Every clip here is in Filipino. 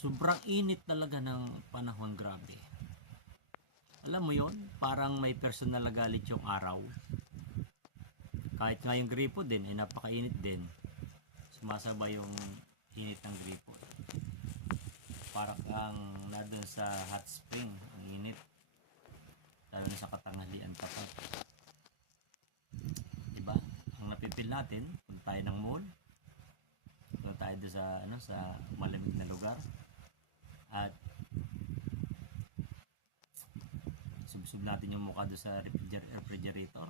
sobrang init talaga ng panahon, grabe. Alam mo yon parang may personal na galit yung araw. Kahit nga yung gripo din, ay napakainit din. Sumasabay yung init ng gripo. Parang kang na dun sa hot spring, ang init. Lalo na sa katanghalian pa pa. Diba? Ang napipil natin, kung tayo ng mall, kung tayo doon sa, ano, sa malamig na lugar, at subsub natin yung mukha doon sa refriger- refrigerator.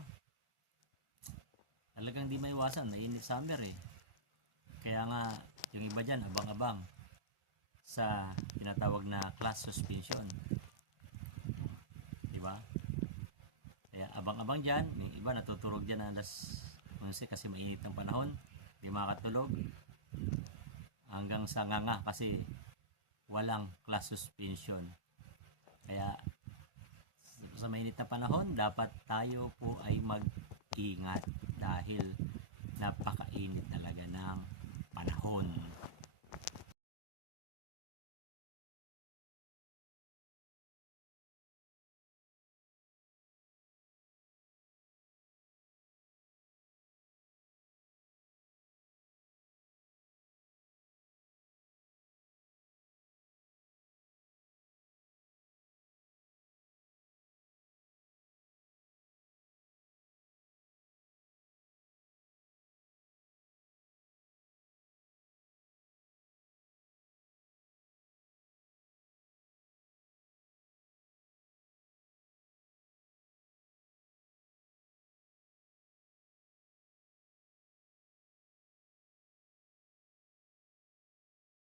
Talagang di maiwasan, mainit summer eh. Kaya nga, yung iba dyan, abang-abang sa tinatawag na class suspension. Di ba? Kaya abang-abang dyan, yung iba natutulog dyan alas 11 kasi mainit ang panahon, di makatulog. Hanggang sa nga nga kasi walang class suspension. Kaya sa mainit na panahon, dapat tayo po ay mag-ingat dahil napakainit talaga ng panahon.